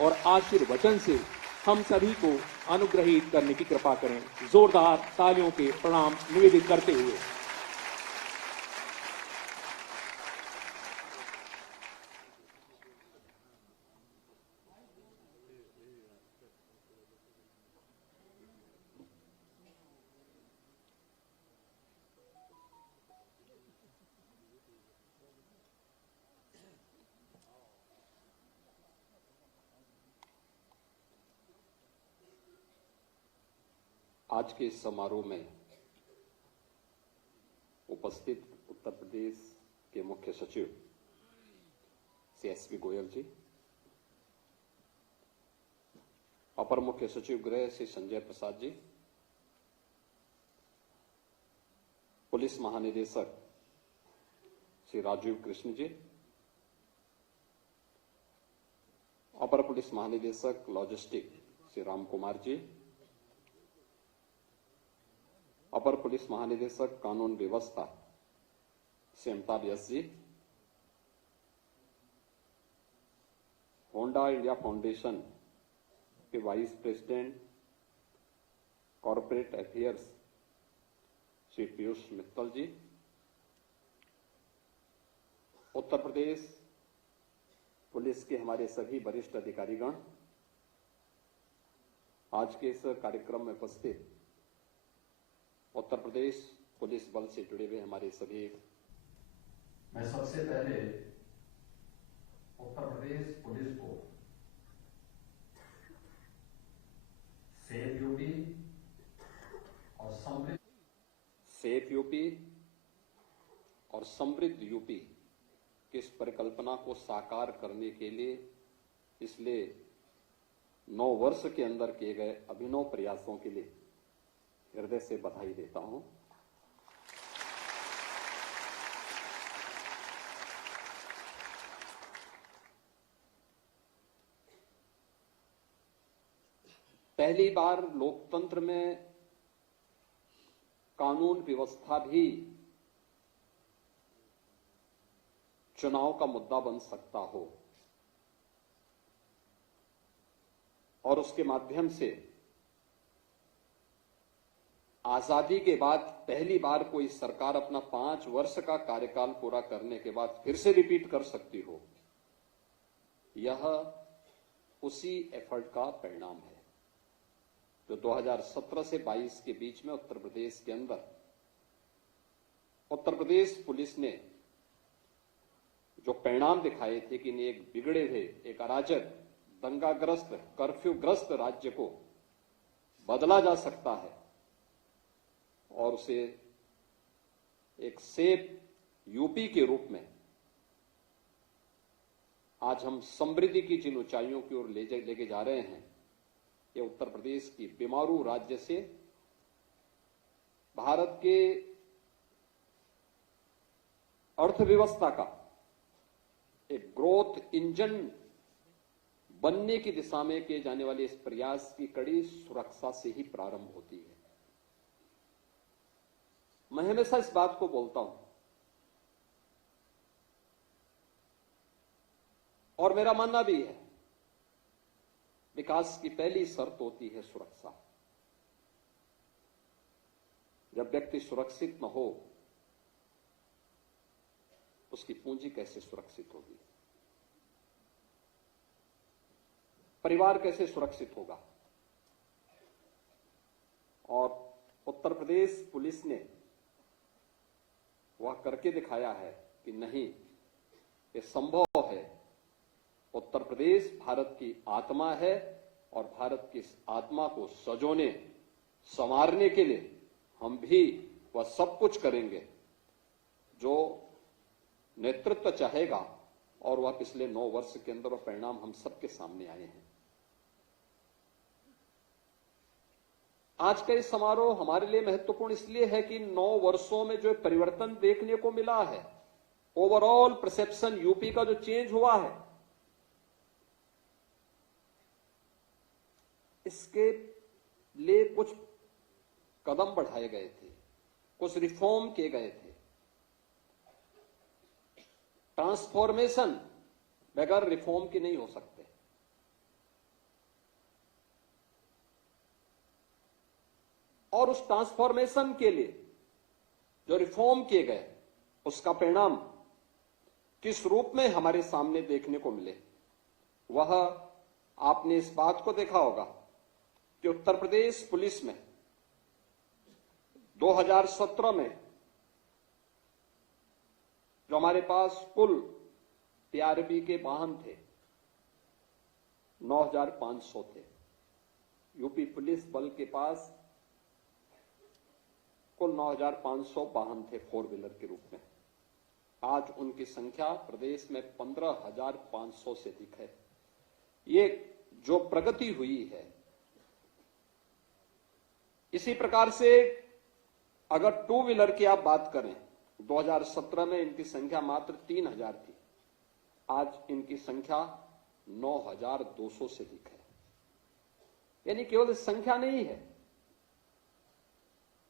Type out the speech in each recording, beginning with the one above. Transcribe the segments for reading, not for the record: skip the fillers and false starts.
और आशीर्वचन से हम सभी को अनुग्रहित करने की कृपा करें। जोरदार तालियों के प्रणाम निवेदित करते हुए आज के इस समारोह में उपस्थित उत्तर प्रदेश के मुख्य सचिव श्री एसपी गोयल जी, अपर मुख्य सचिव गृह श्री संजय प्रसाद जी, पुलिस महानिदेशक श्री राजीव कृष्ण जी, अपर पुलिस महानिदेशक लॉजिस्टिक श्री राम कुमार जी, अपर पुलिस महानिदेशक कानून व्यवस्था Shri Amitabh Yash ji, Honda India Foundation के vice president corporate affairs Shri Piyush Mittal ji, Uttar Pradesh police के हमारे सभी वरिष्ठ अधिकारीगण, आज के इस कार्यक्रम में उपस्थित उत्तर प्रदेश पुलिस बल से जुड़े हुए हमारे सभी। मैं सबसे पहले उत्तर प्रदेश पुलिस को सेफ यूपी और समृद्ध यूपी की इस परिकल्पना को साकार करने के लिए पिछले 9 वर्ष के अंदर किए गए अभिनव प्रयासों के लिए हृदय से बधाई देता हूं। पहली बार लोकतंत्र में कानून व्यवस्था भी चुनाव का मुद्दा बन सकता हो और उसके माध्यम से आजादी के बाद पहली बार कोई सरकार अपना 5 वर्ष का कार्यकाल पूरा करने के बाद फिर से रिपीट कर सकती हो। यह उसी एफर्ट का परिणाम है जो 2017 से 22 के बीच में उत्तर प्रदेश के अंदर उत्तर प्रदेश पुलिस ने जो परिणाम दिखाए थे कि एक बिगड़े हुए, एक अराजक, दंगाग्रस्त, कर्फ्यूग्रस्त राज्य को बदला जा सकता है और उसे एक सेफ यूपी के रूप में आज हम समृद्धि की जिन ऊंचाइयों की ओर लेके जा रहे हैं, ये उत्तर प्रदेश की बीमारू राज्य से भारत के अर्थव्यवस्था का एक ग्रोथ इंजन बनने की दिशा में किए जाने वाले इस प्रयास की कड़ी सुरक्षा से ही प्रारंभ होती है। मैं हमेशा इस बात को बोलता हूं और मेरा मानना भी है, विकास की पहली शर्त होती है सुरक्षा। जब व्यक्ति सुरक्षित न हो, उसकी पूंजी कैसे सुरक्षित होगी, परिवार कैसे सुरक्षित होगा। और उत्तर प्रदेश पुलिस ने वह करके दिखाया है कि नहीं, ये संभव है। उत्तर प्रदेश भारत की आत्मा है और भारत की इस आत्मा को सजोने संवारने के लिए हम भी वह सब कुछ करेंगे जो नेतृत्व चाहेगा और वह पिछले 9 वर्ष के अंदर वह परिणाम हम सबके सामने आए हैं। आज का इस समारोह हमारे लिए महत्वपूर्ण इसलिए है कि 9 वर्षों में जो परिवर्तन देखने को मिला है, ओवरऑल परसेप्शन यूपी का जो चेंज हुआ है, इसके लिए कुछ कदम बढ़ाए गए थे, कुछ रिफॉर्म किए गए थे। ट्रांसफॉर्मेशन बगैर रिफॉर्म के नहीं हो सकते। और उस ट्रांसफॉर्मेशन के लिए जो रिफॉर्म किए गए उसका परिणाम किस रूप में हमारे सामने देखने को मिले, वह आपने इस बात को देखा होगा कि उत्तर प्रदेश पुलिस में 2017 में जो हमारे पास कुल टीआरपी के वाहन थे 9,500 थे। यूपी पुलिस बल के पास कुल 9,500 वाहन थे 4 व्हीलर के रूप में। आज उनकी संख्या प्रदेश में 15,500 से अधिक है। ये जो प्रगति हुई है, इसी प्रकार से अगर 2 व्हीलर की आप बात करें, 2017 में इनकी संख्या मात्र 3,000 थी, आज इनकी संख्या 9,200 से अधिक है। यानी केवल संख्या नहीं है,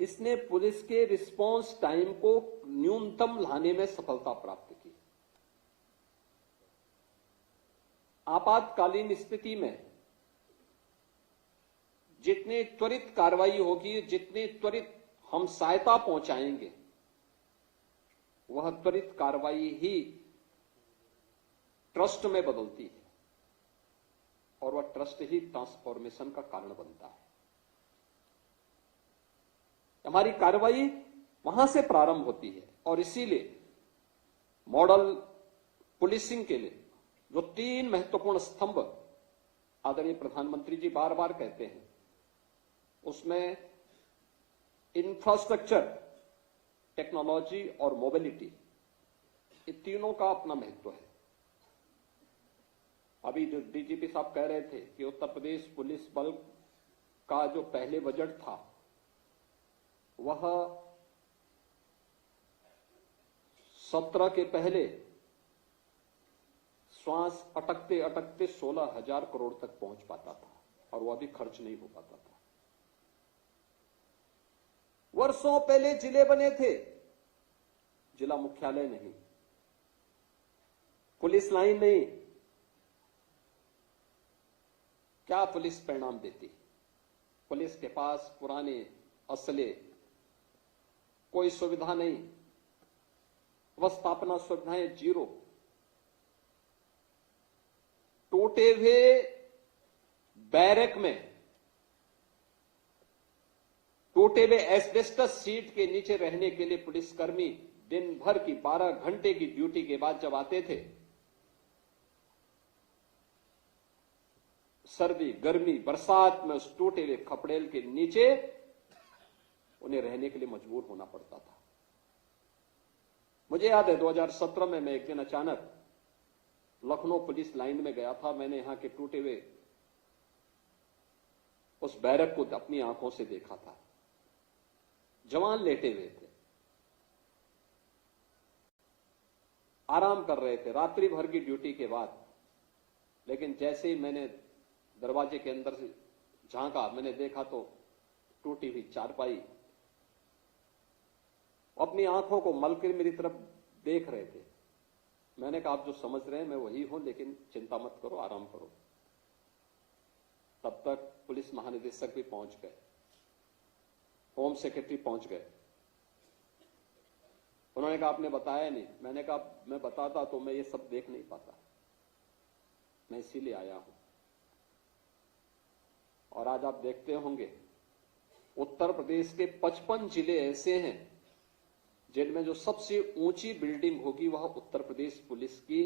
इसने पुलिस के रिस्पांस टाइम को न्यूनतम लाने में सफलता प्राप्त की। आपातकालीन स्थिति में जितनी त्वरित कार्रवाई होगी, जितनी त्वरित हम सहायता पहुंचाएंगे, वह त्वरित कार्रवाई ही ट्रस्ट में बदलती है और वह ट्रस्ट ही ट्रांसफॉर्मेशन का कारण बनता है। हमारी कार्रवाई वहां से प्रारंभ होती है और इसीलिए मॉडल पुलिसिंग के लिए जो 3 महत्वपूर्ण स्तंभ आदरणीय प्रधानमंत्री जी बार बार कहते हैं, उसमें इंफ्रास्ट्रक्चर, टेक्नोलॉजी और मोबिलिटी, ये तीनों का अपना महत्व है। अभी जो डीजीपी साहब कह रहे थे कि उत्तर प्रदेश पुलिस बल का जो पहले बजट था वह 17 के पहले श्वास अटकते अटकते 16,000 करोड़ तक पहुंच पाता था और वह भी खर्च नहीं हो पाता था। वर्षों पहले जिले बने थे, जिला मुख्यालय नहीं, पुलिस लाइन नहीं। क्या पुलिस परिणाम देती? पुलिस के पास पुराने असले, कोई सुविधा नहीं, अवस्थापना सुविधाएं जीरो, टूटे हुए बैरक में, टूटे हुए एस्बेस्टस सीट के नीचे रहने के लिए पुलिसकर्मी दिन भर की 12 घंटे की ड्यूटी के बाद जब आते थे, सर्दी, गर्मी, बरसात में उस टूटे हुए खपड़ेल के नीचे उन्हें रहने के लिए मजबूर होना पड़ता था। मुझे याद है 2017 में मैं एक दिन अचानक लखनऊ पुलिस लाइन में गया था। मैंने यहां के टूटे हुए उस बैरक को अपनी आंखों से देखा था। जवान लेटे हुए थे, आराम कर रहे थे रात्रि भर की ड्यूटी के बाद। लेकिन जैसे ही मैंने दरवाजे के अंदर से झांका, मैंने देखा तो टूटी हुई चारपाई, अपनी आंखों को मलकर मेरी तरफ देख रहे थे। मैंने कहा आप जो समझ रहे हैं मैं वही हूं, लेकिन चिंता मत करो, आराम करो। तब तक पुलिस महानिदेशक भी पहुंच गए, होम सेक्रेटरी पहुंच गए। उन्होंने कहा आपने बताया नहीं। मैंने कहा मैं बताता तो मैं ये सब देख नहीं पाता, मैं इसीलिए आया हूं। और आज आप देखते होंगे उत्तर प्रदेश के 55 जिले ऐसे हैं जिनमें जो सबसे ऊंची बिल्डिंग होगी वह उत्तर प्रदेश पुलिस की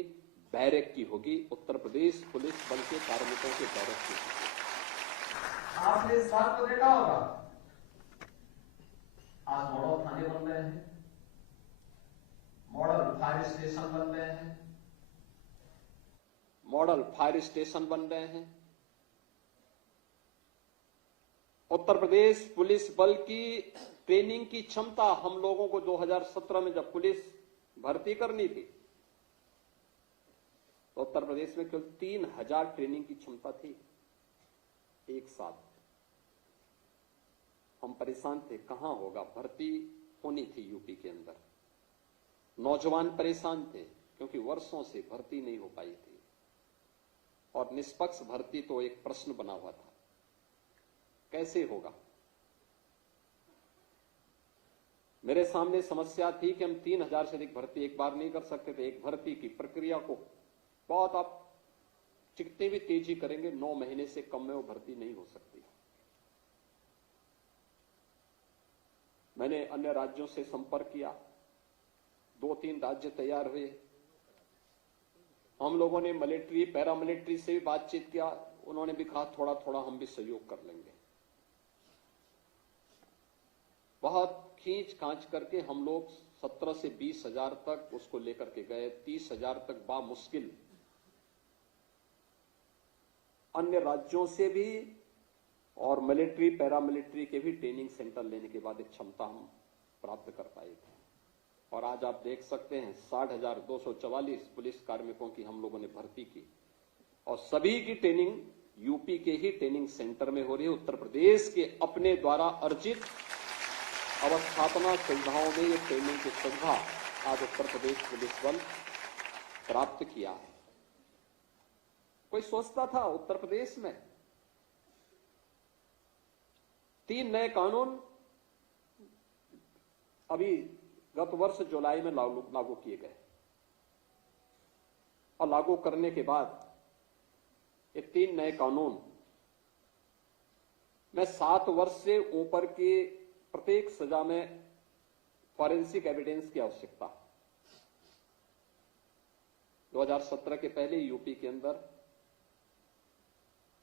बैरक की होगी, उत्तर प्रदेश पुलिस बल के कार्मिकों के बैरक की होगी। आपने इस बात को देखा होगा, आज मॉडल थाने बन रहे हैं, मॉडल फायर स्टेशन बन रहे हैं, मॉडल फायर स्टेशन बन रहे हैं। उत्तर प्रदेश पुलिस बल की ट्रेनिंग की क्षमता हम लोगों को 2017 में जब पुलिस भर्ती करनी थी तो उत्तर प्रदेश में केवल 3,000 ट्रेनिंग की क्षमता थी एक साथ। हम परेशान थे, कहां होगा, भर्ती होनी थी यूपी के अंदर। नौजवान परेशान थे क्योंकि वर्षों से भर्ती नहीं हो पाई थी और निष्पक्ष भर्ती तो एक प्रश्न बना हुआ था, कैसे होगा। मेरे सामने समस्या थी कि हम 3000 से अधिक भर्ती एक बार नहीं कर सकते थे। एक भर्ती की प्रक्रिया को बहुत आप जितनी भी तेजी करेंगे 9 महीने से कम में वो भर्ती नहीं हो सकती। मैंने अन्य राज्यों से संपर्क किया, 2-3 राज्य तैयार हुए। हम लोगों ने मिलिट्री पैरामिलिट्री से भी बातचीत किया, उन्होंने भी कहा थोड़ा थोड़ा हम भी सहयोग कर लेंगे। बहुत खींच खांच करके हम लोग 17 से 20 हजार तक उसको लेकर के गए। 30 हजार तक बामुश्किल अन्य राज्यों से भी और मिलिट्री पैरामिलिट्री के भी ट्रेनिंग सेंटर लेने के बाद एक क्षमता हम प्राप्त कर पाए थे। और आज आप देख सकते हैं 60,244 पुलिस कार्मिकों की हम लोगों ने भर्ती की और सभी की ट्रेनिंग यूपी के ही ट्रेनिंग सेंटर में हो रही है। उत्तर प्रदेश के अपने द्वारा अर्जित अवस्थापना सुविधाओं में ये ट्रेनिंग की सुविधा आज उत्तर प्रदेश पुलिस बल प्राप्त किया है। कोई सोचता था उत्तर प्रदेश में 3 नए कानून अभी गत वर्ष जुलाई में लागू किए गए और लागू करने के बाद ये 3 नए कानून में 7 वर्ष से ऊपर के प्रत्येक सजा में फॉरेंसिक एविडेंस की आवश्यकता। 2017 के पहले यूपी के अंदर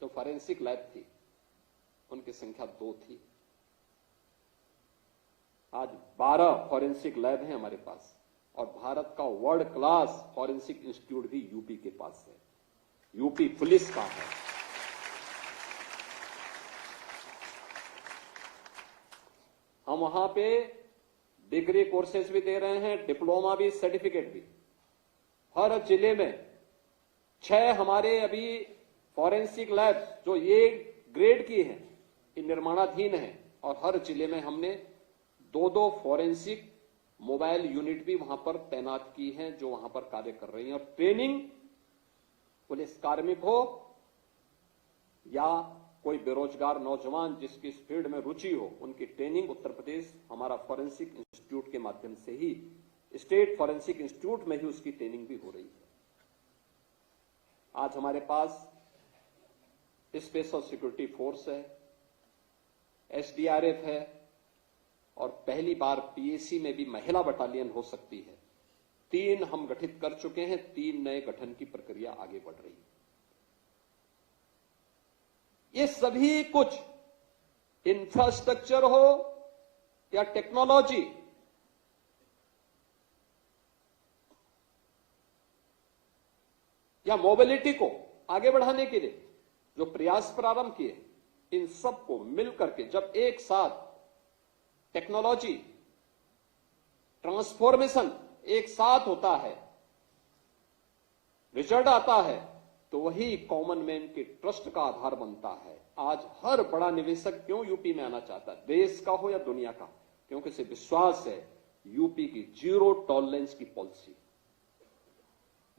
जो फॉरेंसिक लैब थी उनकी संख्या 2 थी। आज 12 फॉरेंसिक लैब हैं हमारे पास और भारत का वर्ल्ड क्लास फॉरेंसिक इंस्टीट्यूट भी यूपी के पास है, यूपी पुलिस का है। हम वहां पे डिग्री कोर्सेज भी दे रहे हैं, डिप्लोमा भी, सर्टिफिकेट भी। हर जिले में 6 हमारे अभी फॉरेंसिक लैब्स जो ये ग्रेड की हैं, ये निर्माणाधीन हैं और हर जिले में हमने 2-2 फॉरेंसिक मोबाइल यूनिट भी वहां पर तैनात की हैं जो वहां पर कार्य कर रही हैं। और ट्रेनिंग पुलिस कार्मिक हो या कोई बेरोजगार नौजवान जिसकी इस फील्ड में रुचि हो, उनकी ट्रेनिंग उत्तर प्रदेश हमारा फॉरेंसिक इंस्टीट्यूट के माध्यम से ही, स्टेट फॉरेंसिक इंस्टीट्यूट में ही उसकी ट्रेनिंग भी हो रही है। आज हमारे पास स्पेशल सिक्योरिटी फोर्स है, एसडीआरएफ है और पहली बार पीएसी में भी महिला बटालियन हो सकती है। 3 हम गठित कर चुके हैं, 3 नए गठन की प्रक्रिया आगे बढ़ रही है। ये सभी कुछ इंफ्रास्ट्रक्चर हो या टेक्नोलॉजी, या मोबिलिटी को आगे बढ़ाने के लिए जो प्रयास प्रारंभ किए, इन सबको मिलकर के जब एक साथ टेक्नोलॉजी ट्रांसफॉर्मेशन एक साथ होता है, रिजल्ट आता है, तो वही कॉमन मैन के ट्रस्ट का आधार बनता है। आज हर बड़ा निवेशक क्यों यूपी में आना चाहता है, देश का हो या दुनिया का? क्योंकि इसे विश्वास है यूपी की 0 टॉलरेंस की पॉलिसी,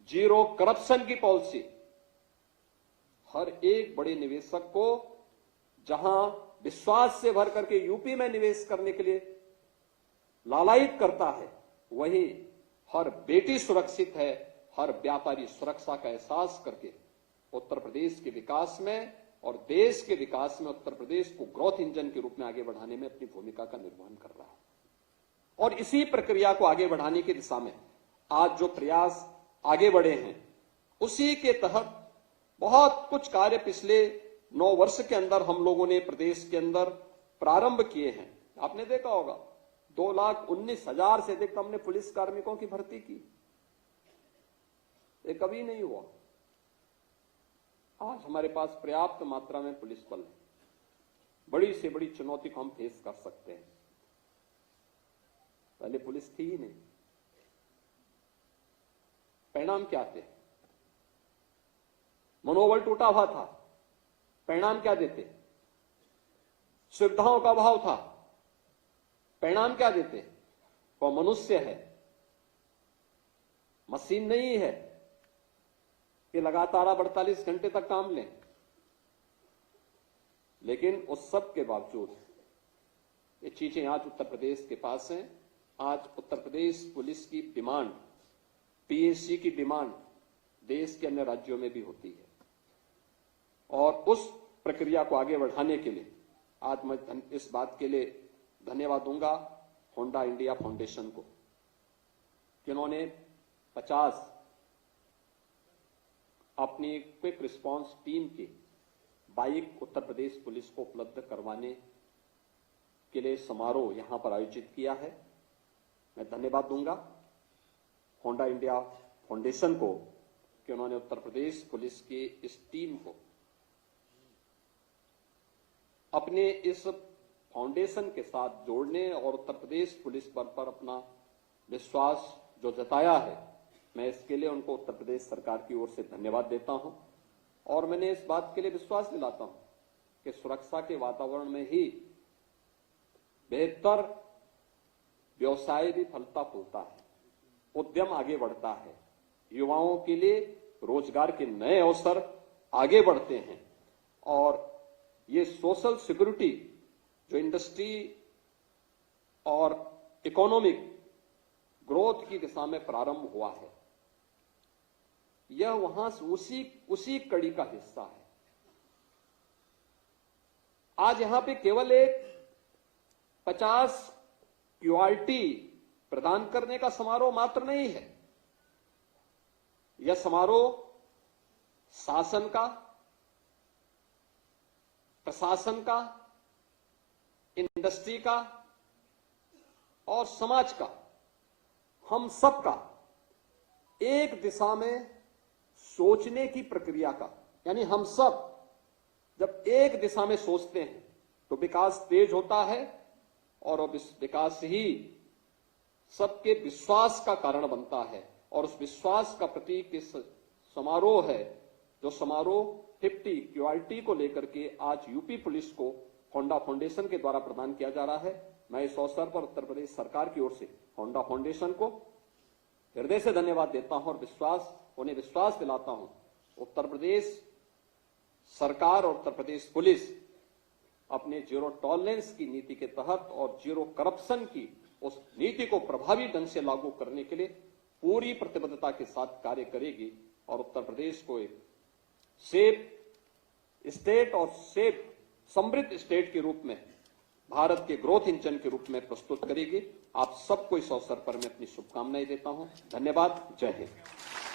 0 करप्शन की पॉलिसी। हर एक बड़े निवेशक को जहां विश्वास से भर करके यूपी में निवेश करने के लिए लालायित करता है, वही हर बेटी सुरक्षित है, हर व्यापारी सुरक्षा का एहसास करके उत्तर प्रदेश के विकास में और देश के विकास में उत्तर प्रदेश को ग्रोथ इंजन के रूप में आगे बढ़ाने में अपनी भूमिका का निर्वहन कर रहा है। और इसी प्रक्रिया को आगे बढ़ाने की दिशा में आज जो प्रयास आगे बढ़े हैं, उसी के तहत बहुत कुछ कार्य पिछले 9 वर्ष के अंदर हम लोगों ने प्रदेश के अंदर प्रारंभ किए हैं। आपने देखा होगा 2,19,000 से अधिक हमने पुलिस कार्मिकों की भर्ती की, ये कभी नहीं हुआ। आज हमारे पास पर्याप्त मात्रा में पुलिस बल है, बड़ी से बड़ी चुनौती को हम फेस कर सकते हैं। पहले पुलिस थी ही नहीं। परिणाम क्या थे? मनोबल टूटा हुआ था। परिणाम क्या देते? सुविधाओं का अभाव था। परिणाम क्या देते? वो मनुष्य है, मशीन नहीं है कि लगातार 48 घंटे तक काम लें। लेकिन उस सब के बावजूद ये चीजें आज उत्तर प्रदेश के पास हैं आज उत्तर प्रदेश पुलिस की डिमांड, पीएससी की डिमांड देश के अन्य राज्यों में भी होती है और उस प्रक्रिया को आगे बढ़ाने के लिए आज मैं इस बात के लिए धन्यवाद दूंगा होंडा इंडिया फाउंडेशन को, जिन्होंने 50 अपनी क्विक रिस्पांस टीम की बाइक उत्तर प्रदेश पुलिस को उपलब्ध करवाने के लिए समारोह यहां पर आयोजित किया है। मैं धन्यवाद दूंगा होंडा इंडिया फाउंडेशन को कि उन्होंने उत्तर प्रदेश पुलिस की इस टीम को अपने इस फाउंडेशन के साथ जोड़ने और उत्तर प्रदेश पुलिस पर अपना विश्वास जो जताया है, मैं इसके लिए उनको उत्तर प्रदेश सरकार की ओर से धन्यवाद देता हूं। और मैंने इस बात के लिए विश्वास दिलाता हूं कि सुरक्षा के वातावरण में ही बेहतर व्यवसाय भी फलता फूलता है, उद्यम आगे बढ़ता है, युवाओं के लिए रोजगार के नए अवसर आगे बढ़ते हैं और ये सोशल सिक्योरिटी जो इंडस्ट्री और इकोनॉमिक ग्रोथ की दिशा में प्रारंभ हुआ है, यह वहां से उसी कड़ी का हिस्सा है। आज यहां पे केवल एक 50 क्यूआरटी प्रदान करने का समारोह मात्र नहीं है, यह समारोह शासन का, प्रशासन का, इंडस्ट्री का और समाज का, हम सबका एक दिशा में सोचने की प्रक्रिया का, यानी हम सब जब एक दिशा में सोचते हैं तो विकास तेज होता है और विकास ही सबके विश्वास का कारण बनता है और उस विश्वास का प्रतीक इस समारोह है, जो समारोह 50 क्यूआरटी को लेकर के आज यूपी पुलिस को होंडा फाउंडेशन के द्वारा प्रदान किया जा रहा है। मैं इस अवसर पर उत्तर प्रदेश सरकार की ओर से होंडा फाउंडेशन को हृदय से धन्यवाद देता हूं और उन्हें विश्वास दिलाता हूं उत्तर प्रदेश सरकार और उत्तर प्रदेश पुलिस अपने जीरो टॉलरेंस की नीति के तहत और जीरो करप्शन की उस नीति को प्रभावी ढंग से लागू करने के लिए पूरी प्रतिबद्धता के साथ कार्य करेगी और उत्तर प्रदेश को एक सेफ स्टेट और सेफ समृद्ध स्टेट के रूप में भारत के ग्रोथ इंजन के रूप में प्रस्तुत करेगी। आप सबको इस अवसर पर मैं अपनी शुभकामनाएं देता हूं। धन्यवाद। जय हिंद।